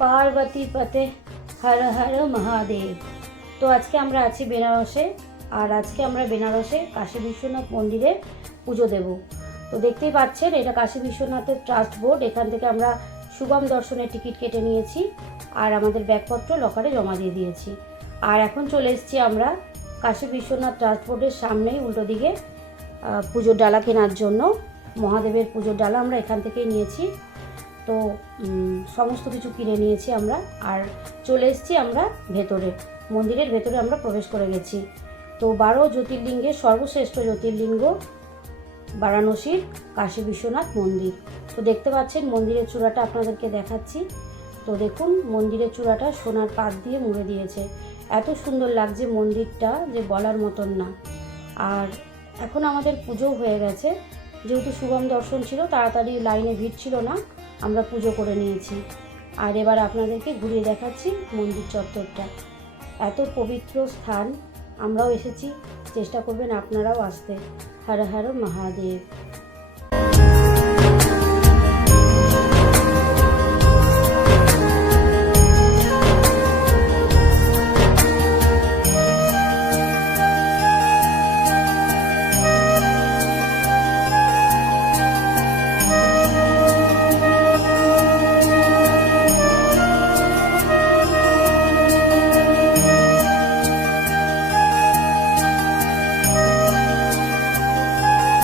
পার্বতী পতে হর হর মহাদেব। তো আজকে আমরা আছি বেনারসে, আর আজকে আমরা বেনারসে কাশী বিশ্বনাথ মন্দিরে পুজো দেব। তো দেখতেই পাচ্ছেন, এটা কাশী বিশ্বনাথের ট্রাস্ট বোর্ড। এখান থেকে আমরা শুভম দর্শনের টিকিট কেটে নিয়েছি আর আমাদের ব্যাগপত্র লকারে জমা দিয়ে দিয়েছি। আর এখন চলে এসেছি আমরা কাশী বিশ্বনাথ ট্রাস্ট বোর্ডের সামনেই উল্টো দিকে পুজোর ডালা কেনার জন্য। মহাদেবের পুজোর ডালা আমরা এখান থেকেই নিয়েছি। তো সমস্ত কিছু কিনে নিয়েছি আমরা, আর চলে এসেছি আমরা ভেতরে, মন্দিরের ভেতরে আমরা প্রবেশ করে গেছি। তো 12 জ্যোতির্লিঙ্গের সর্বশ্রেষ্ঠ জ্যোতির্লিঙ্গ বারাণসীর কাশী বিশ্বনাথ মন্দির। তো দেখতে পাচ্ছেন মন্দিরের চূড়াটা আপনাদেরকে দেখাচ্ছি। তো দেখুন, মন্দিরের চূড়াটা সোনার পাত দিয়ে মুড়ে দিয়েছে। এত সুন্দর লাগছে মন্দিরটা যে বলার মতন না। আর এখন আমাদের পুজো হয়ে গেছে, যেহেতু শুভম দর্শন ছিল, তাড়াতাড়ি লাইনে ভিড় ছিল না, আমরা পুজো করে নিয়েছি। আর এবার আপনাদেরকে ঘুরিয়ে দেখাচ্ছি মন্দির চত্বরটা। এত পবিত্র স্থান, আমরাও এসেছি, চেষ্টা করবেন আপনারাও আসতে। হর হর মহাদেব।